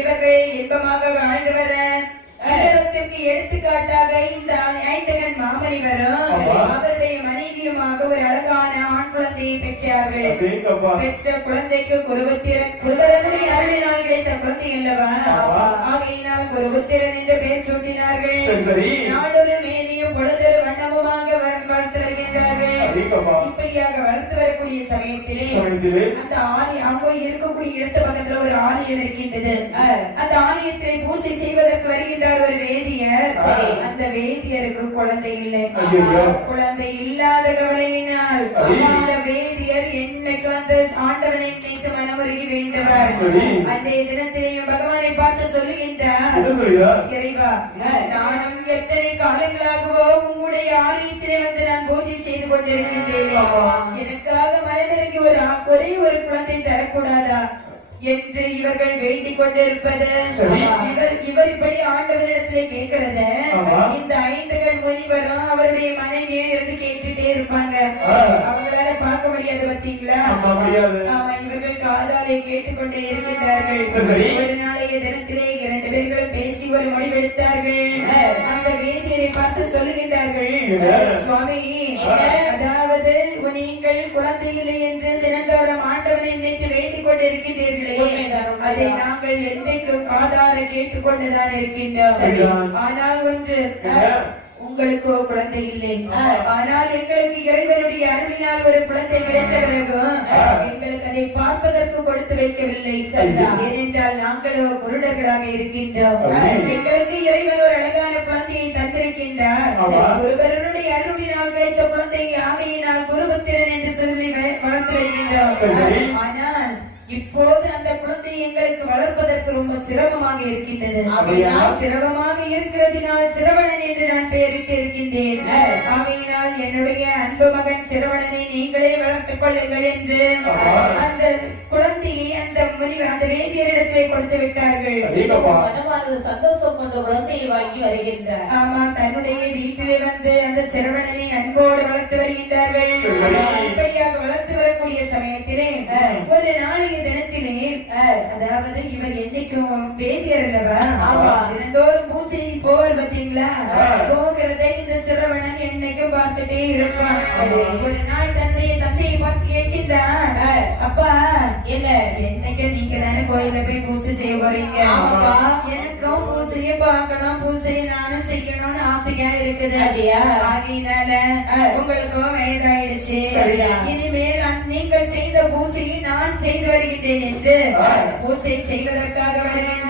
இவர்கள் இன்பமாக வாழ்ந்து வர இல்லறத்திற்கு எடுத்துக்காட்டாக இந்த ஐந்தகன் மாமனிவரும் அவருடைய மனைவியுமாக ஒரு அழகான ஆண் குழந்தையை பெற்றார்கள். பெற்ற குழந்தைக்கு குருபரனுடைய அருளினால் கிடைத்த குழந்தை அல்லவா, ஆகையினால் குருபுத்திரன் என்று பெயர் சூட்டினார்கள். நாடொரு மேனியும் பொழுதொரு வண்ணமுமாக வளர்த்து வருகின்றார்கள். இப்படியாக வளர்த்து வரக்கூடிய சமயத்திலே அந்த அங்கே இருக்கக்கூடிய இடத்து பக்கத்துல ஒரு ஆலயம் இருக்கின்றது. அந்த ஆலயத்திலே பூசை செய்வதற்கு வருகின்றார் ஒரு வேதியர். அந்த வேதியருக்கு குழந்தை இல்லை. குழந்தை இல்லாத கவலையினால் அந்த வேதியர் என்னைக்கு அந்த ஆண்டவனை நினைத்து மனமுருகி வேண்டுவார். அன்றைய தினத்திலேயும் பகவானை பார்த்து சொல்லுகின்றார், இறைவா, நானும் எத்தனை காலங்களாகவோ உங்களுடைய ஆலயத்திலே வந்து நான் பூஜை செய்து கொண்டிருக்கின்றேன். எனக்காக மனதிற்கு ஒரே ஒரு குழந்தை தரக்கூடாதா என்று இவர்கள் வேண்டிக் கொண்டிருப்பது. இவர் இப்படி ஆண்டவரிடத்திலே கேட்கிறது. இந்த ஐந்தகன் முனிவரும் அவருடைய மனைவியை இருந்து கேட்டுட்டே இருப்பாங்க. அவங்களால பார்க்க முடியாது, பாத்தீங்களா? ஆமா, இவர்கள் காதாலே கேட்டுக்கொண்டே இருக்கின்றார்கள். ஒரு நாளைய தினத்திலே இரண்டு பேர்கள் பேசி ஒரு முடிவெடுத்தார்கள். அந்த வேதியரை பார்த்து சொல்லுகின்றார்கள், சுவாமி, அதாவது நீங்கள் குழந்தை இல்லை என்று தினந்தோறும் ஆண்டவனை நினைத்து வேண்டிக் கொண்டிருக்கின்றீர்களே, அதை நாங்கள் என்றைக்கும் காதார கேட்டுக்கொண்டுதான் இருக்கின்றோம். ஆனால் ஒன்று, உங்களுக்கு குழந்தை இல்லை. ஆனால் எங்களுக்கு இறைவனுடைய அருளினால் ஒரு குழந்தை கிடைத்த பிறகும் எங்களுக்கு அதை பார்ப்பதற்கு கொடுத்து வைக்கவில்லை. ஏனென்றால் நாங்களோ குருடர்களாக இருக்கின்றோம். எங்களுக்கு இறைவன் ஒரு அழகான குழந்தையை தந்திருக்கின்றார். ஒருவருடைய அருளினால் கிடைத்த குழந்தை ஆகையினால் குருபுத்திரன் என்று சொல்லி வளர்த்து வருகின்றோம். ஆனால் இப்போது அந்த குழந்தை எங்களுக்கு வளர்ப்பதற்கு ரொம்ப சிரமமாக இருக்கின்றது. சிரமமாக இருக்கிறதினால் சிரவணன் என்று நான் பெயரிட்டு இருக்கின்றேன். ஆகையினால் என்னுடைய அன்பு மகன் சிரவணனை நீங்களே வளர்த்துக் கொள்ளுங்கள் என்று அந்த குழந்தையை அந்த முனிவர் அந்த வேதியரிடத்திலே கொடுத்து விட்டார்கள். சந்தோஷம் கொண்ட குழந்தையை வாங்கி வருகின்றார். ஆமா, தன்னுடைய வீட்டிலே வந்து அந்த சிரவணனை அன்போடு வளர்த்து வருகின்றார்கள். இப்படியாக வளர்த்து வரக்கூடிய சமயத்திலே ஒரு நாளைய தினத்திலே, அதாவது இவர் என்னைக்கும் வேதியர் அல்லவா, தினந்தோறும் பூசை போவார், பாத்தீங்களா? போகிறதை இந்த சிரவணன் என்னைக்கும் பார்த்துட்டே இருப்பான். ஒரு நாள் தந்தையை பார்த்து கேட்கின்றான், அப்பா, என்ன என்னைக்கு நீங்க தானே கோயில போய் பூசை செய்ய போறீங்க? எனக்கும் பூசையை பார்க்கணும், பூசையை நானும் செய்யணும்னு ஆசையா இருக்குது. ஆகையினால உங்களுக்கும் வயதாயிடுச்சு. இனிமேல் நீங்கள் செய்த பூசையை நான் செய்து வருகின்றேன் என்று பூசை செய்வதற்காக வருகின்றேன்.